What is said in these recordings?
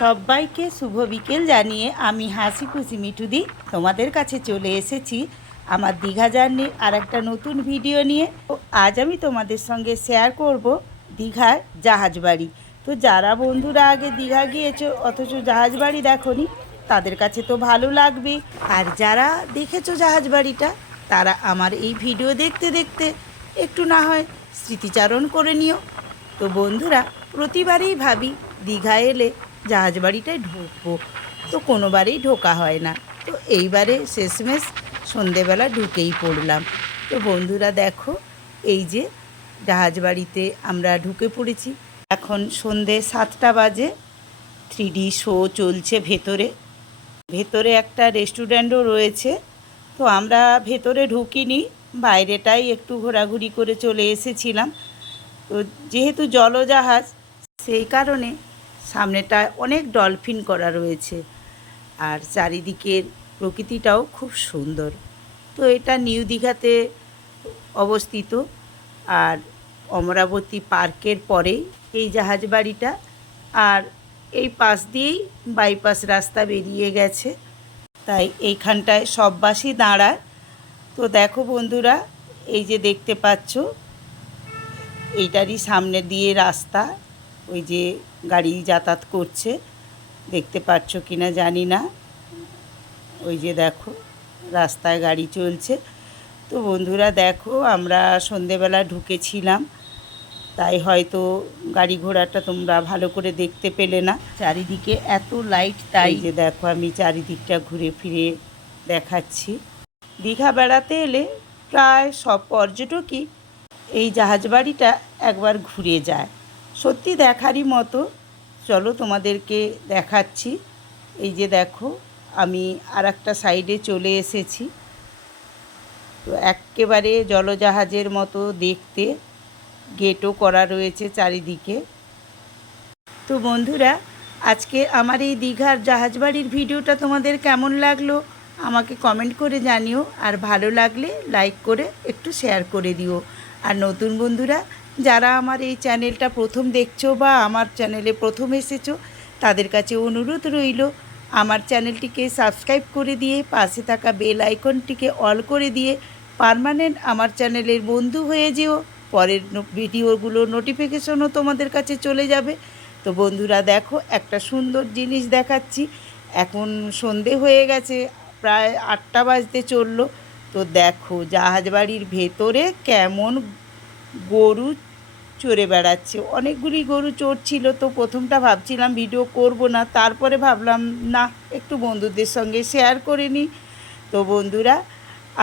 সবাইকে শুভ বিকেল জানিয়ে আমি হাসি খুশি মিঠুদি তোমাদের কাছে চলে এসেছি আমার দীঘা জার্নির আর একটা নতুন ভিডিও নিয়ে। তো আজ আমি তোমাদের সঙ্গে শেয়ার করব দীঘার জাহাজ বাড়ি। তো যারা বন্ধুরা আগে দীঘা গিয়েছো অথচ জাহাজ বাড়ি দেখোনি, তাদের কাছে তো ভালো লাগবে। আর যারা দেখেছো জাহাজ বাড়িটা, তারা আমার এই ভিডিও দেখতে দেখতে একটু না হয় স্মৃতিচারণ করে নিও। তো বন্ধুরা, প্রতিবারেই ভাবি দীঘা এলে জাহাজ বাড়িটায় ঢুকবো, তো কোনোবারেই ঢোকা হয় না। তো এইবারে শেষমেশ সন্ধেবেলা ঢুকেই পড়লাম। তো বন্ধুরা দেখো, এই যে জাহাজ বাড়িতে আমরা ঢুকে পড়েছি। এখন সন্ধে 7টা বাজে। 3D শো চলছে ভেতরে। ভেতরে একটা রেস্টুরেন্টও রয়েছে। তো আমরা ভেতরে ঢুকিনি, বাইরেটাই একটু ঘোরাঘুরি করে চলে এসেছিলাম। তো যেহেতু জলজাহাজ, সেই কারণে সামনেটা অনেক ডলফিন করা রয়েছে, আর চারিদিকের প্রকৃতিটাও খুব সুন্দর। তো এটা নিউ দীঘাতে অবস্থিত, আর অমরাবতী পার্কের পরেই এই জাহাজ বাড়িটা। আর এই পাশ দিয়েই বাইপাস রাস্তা বেরিয়ে গেছে, তাই এইখানটায় সব বাসই দাঁড়ায়। তো দেখো বন্ধুরা, এই যে দেখতে পাচ্ছ, এইটারই সামনে দিয়ে রাস্তা, ওই যে গাড়ি যাতায়াত করছে, দেখতে পাচ্ছ কি না জানি না। ওই যে দেখো রাস্তায় গাড়ি চলছে। তো বন্ধুরা দেখো, আমরা সন্ধেবেলা ঢুকেছিলাম, তাই হয়তো গাড়ি ঘোড়াটা তোমরা ভালো করে দেখতে পেলে না। চারিদিকে এত লাইট, তাই যে দেখো আমি চারিদিকটা ঘুরে ফিরে দেখাচ্ছি। দীঘা বেড়াতে এলে প্রায় সব পর্যটকই এই জাহাজ বাড়িটা একবার ঘুরে যায়। সত্যি দেখারই মতো। চলো তোমাদেরকে দেখাচ্ছি। এই যে দেখো, আমি আর একটা সাইডে চলে এসেছি। তো একেবারে জলজাহাজের মতো দেখতে, গেটও করা রয়েছে চারিদিকে। তো বন্ধুরা, আজকে আমার এই দীঘার জাহাজ বাড়ির ভিডিওটা তোমাদের কেমন লাগলো আমাকে কমেন্ট করে জানিও, আর ভালো লাগলে লাইক করে একটু শেয়ার করে দিও। আর নতুন বন্ধুরা যারা আমার এই চ্যানেলটা প্রথম দেখছো বা আমার চ্যানেলে প্রথম এসেছো, তাদের কাছে অনুরোধ রইল আমার চ্যানেলটিকে সাবস্ক্রাইব করে দিয়ে পাশে থাকা বেল আইকনটিকে অল করে দিয়ে পার্মানেন্ট আমার চ্যানেলের বন্ধু হয়ে যেও। পরের ভিডিওগুলো নোটিফিকেশনও তোমাদের কাছে চলে যাবে। তো বন্ধুরা দেখো, একটা সুন্দর জিনিস দেখাচ্ছি। এখন সন্ধে হয়ে গেছে, প্রায় 8টা বাজতে চললো। তো দেখো জাহাজ বাড়ির ভেতরে কেমন গরু চড়ে বেড়াচ্ছে। অনেকগুলি গরু চড়ছিল। তো প্রথমটা ভাবছিলাম ভিডিও করব না, তারপরে ভাবলাম না, একটু বন্ধুদের সঙ্গে শেয়ার করে নিই। তো বন্ধুরা,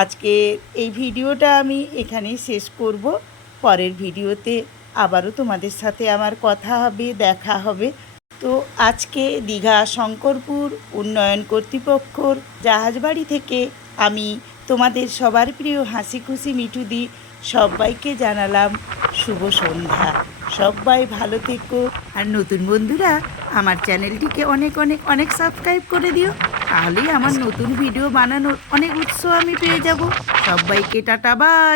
আজকে এই ভিডিওটা আমি এখানেই শেষ করব। পরের ভিডিওতে আবারও তোমাদের সাথে আমার কথা হবে, দেখা হবে। তো আজকে দীঘা শঙ্করপুর উন্নয়ন কর্তৃপক্ষর জাহাজবাড়ি থেকে আমি তোমাদের সবার প্রিয় হাসি খুশি মিঠুদি সবাইকে জানালাম শুভ সন্ধ্যা। সবাই ভালো থেকো। আর নতুন বন্ধুরা আমার চ্যানেলটিকে অনেক অনেক অনেক সাবস্ক্রাইব করে দিও, তাহলেই আমার নতুন ভিডিও বানানোর অনেক উৎসাহ আমি পেয়ে যাব। সবাইকে টাটা, বাই।